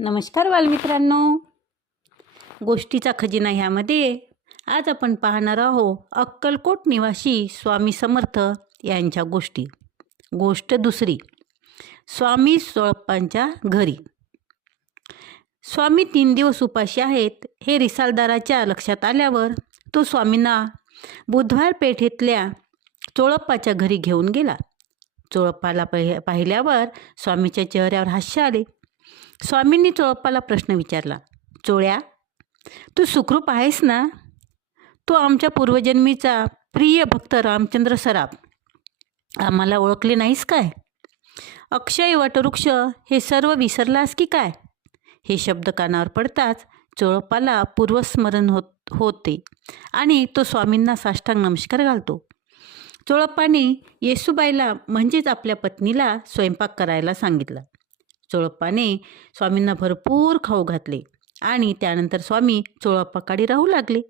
नमस्कार बालमित्रांनो गोष्टीचा खजिना ह्यामध्ये आज आपण पाहणार आहोत अक्कलकोट निवासी स्वामी समर्थ यांच्या गोष्टी. गोष्ट दुसरी स्वामी सोळप्पांच्या घरी. स्वामी तीन दिवस उपाशी आहेत हे रिसालदाराच्या लक्षात आल्यावर तो स्वामींना बुधवार पेठेतल्या चोळप्पाच्या घरी घेऊन गेला. चोळप्पाला पहि पाहिल्यावर स्वामीच्या चेहऱ्यावर हास्य आले. स्वामींनी चोळप्पाला प्रश्न विचारला चोळ्या तू सुखरूप आहेस ना? तू आमच्या पूर्वजन्मीचा प्रिय भक्त रामचंद्र सराफ. आम्हाला ओळखले नाहीस काय? अक्षय वटवृक्ष हे सर्व विसरलास की काय? हे शब्द कानावर पडताच चोळप्पाला पूर्वस्मरण होत होते आणि तो स्वामींना साष्टांग नमस्कार घालतो. चोळप्पाने येसुबाईला म्हणजेच आपल्या पत्नीला स्वयंपाक करायला सांगितलं. चोळप्पाने स्वामींना भरपूर खाऊ घातले आणि त्यानंतर स्वामी चोळप्पाकडे राहू लागले.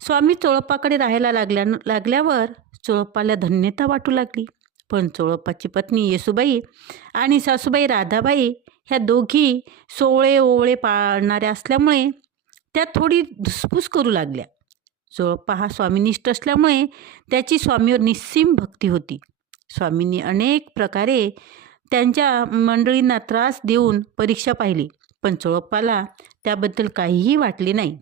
स्वामी चोळप्पाकडे राहायला लागल्या लागल्यावर चोळप्पाला धन्यता वाटू लागली. पण चोळप्पाची पत्नी येसूबाई आणि सासूबाई राधाबाई ह्या दोघी सोळे ओवळे पाळणाऱ्या असल्यामुळे त्या थोडी धुसफूस करू लागल्या. चोळप्पा हा स्वामीनिष्ठ असल्यामुळे त्याची स्वामीवर निस्सीम भक्ती होती. स्वामींनी अनेक प्रकारे त्यांच्या मंडळींना त्रास देऊन परीक्षा पाहिली. पण चोळप्पाला त्याबद्दल काहीही वाटले नाही.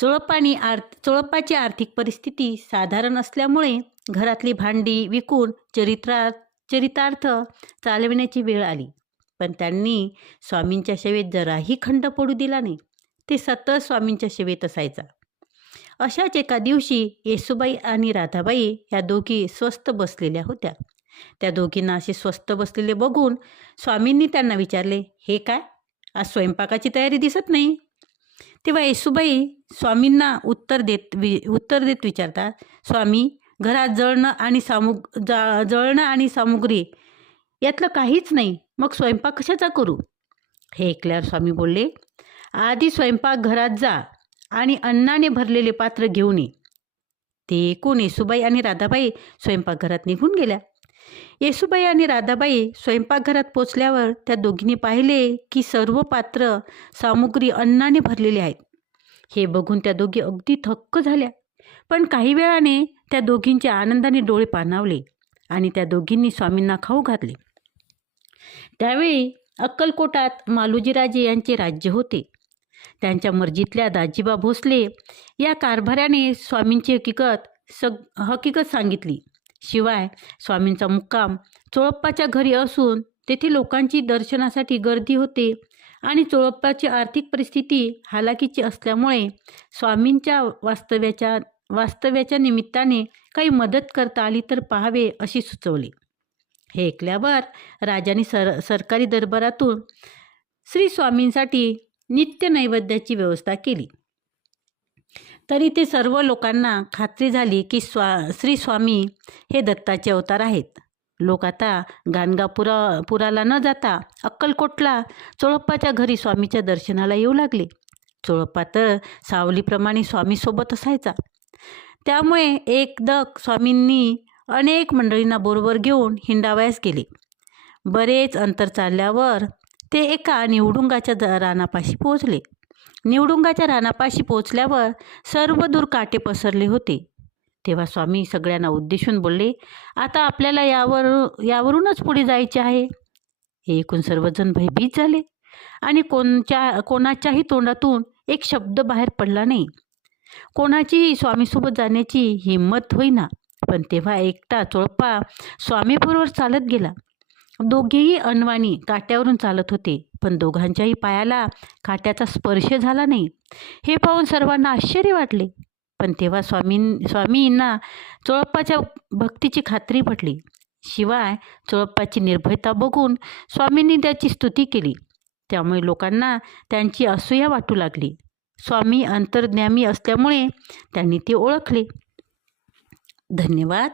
चोळप्पानी आर चोळप्पाची आर्थिक परिस्थिती साधारण असल्यामुळे घरातली भांडी विकून चरित्रा चरितार्थ चालविण्याची वेळ आली. पण त्यांनी स्वामींच्या सेवेत जराही खंड पडू दिला नाही. ते सतत स्वामींच्या सेवेत असायचा. अशाच एका दिवशी येसूबाई आणि राधाबाई या दोघी स्वस्त बसलेल्या होत्या. त्या दोघींना असे स्वस्त बसलेले बघून स्वामींनी त्यांना विचारले हे काय? आज स्वयंपाकाची तयारी दिसत नाही. तेव्हा येसुबाई स्वामींना उत्तर देत वि उत्तर देत विचारतात स्वामी घरात जळणं आणि सामुग जा जळणं आणि सामुग्री यातलं काहीच नाही मग स्वयंपाक कशाचा करू? हे ऐकल्यावर स्वामी बोलले आधी स्वयंपाक घरात जा आणि अन्नाने भरलेले पात्र घेऊन ये. ते कोण येसुबाई आणि राधाबाई स्वयंपाकघरात निघून गेल्या. येसुबाई आणि राधाबाई स्वयंपाकघरात पोचल्यावर त्या दोघींनी पाहिले की सर्व पात्र सामुग्री अन्नाने भरलेली आहेत. हे बघून त्या दोघी अगदी थक्क झाल्या. पण काही वेळाने त्या दोघींचे आनंदाने डोळे पाणावले आणि त्या दोघींनी स्वामींना खाऊ घातले. त्यावेळी अक्कलकोटात मालोजीराजे यांचे राज्य होते. त्यांच्या मर्जीतल्या दाजीबा भोसले या कारभाऱ्याने स्वामींची हकीकत सग हकीकत सांगितली. शिवाय स्वामींचा मुक्काम चोळप्पाच्या घरी असून तेथे लोकांची दर्शनासाठी गर्दी होते आणि चोळप्पाची आर्थिक परिस्थिती हालाकीची असल्यामुळे स्वामींच्या वास्तव्याच्या वास्तव्याच्या निमित्ताने काही मदत करता आली तर पाहावे अशी सुचवली. हे ऐकल्यावर राजाने सर सरकारी दरबारातून श्री स्वामींसाठी नित्य नैवेद्याची व्यवस्था केली. तरी ते सर्व लोकांना खात्री झाली की स्वा श्री स्वामी हे दत्ताचे अवतार आहेत. लोक आता गाणगापुरा पुराला न जाता अक्कलकोटला चोळप्पाच्या घरी स्वामीच्या दर्शनाला येऊ लागले. चोळप्पा तर सावलीप्रमाणे स्वामीसोबत असायचा. त्यामुळे एकदक स्वामींनी अनेक मंडळींना बरोबर घेऊन हिंडावयास गेले. बरेच अंतर चालल्यावर ते एका निवडुंगाच्या ज रानापाशी पोहोचले. निवडुंगाच्या रानापाशी पोचल्यावर सर्व दूर काटे पसरले होते. तेव्हा स्वामी सगळ्यांना उद्देशून बोलले आता आपल्याला यावर यावरूनच पुढे जायचे आहे. हे ऐकून सर्वजण भयभीत झाले आणि कोणच्या कोणाच्याही तोंडातून एक शब्द बाहेर पडला नाही. कोणाचीही स्वामीसोबत जाण्याची हिंमत होईना पण तेव्हा एकटा चोळपा स्वामीबरोबर चालत गेला. दोघेही अनवाणी काट्यावरून चालत होते पण दोघांच्याही पायाला काट्याचा स्पर्श झाला नाही. हे पाहून सर्वांना आश्चर्य वाटले. पण तेव्हा स्वामी स्वामींना चोळप्पाच्या भक्तीची खात्री पटली. शिवाय चोळप्पाची निर्भयता बघून स्वामींनी त्याची स्तुती केली. त्यामुळे लोकांना त्यांची असूया वाटू लागली. स्वामी अंतर्ज्ञामी असल्यामुळे त्यांनी ते ओळखले. धन्यवाद.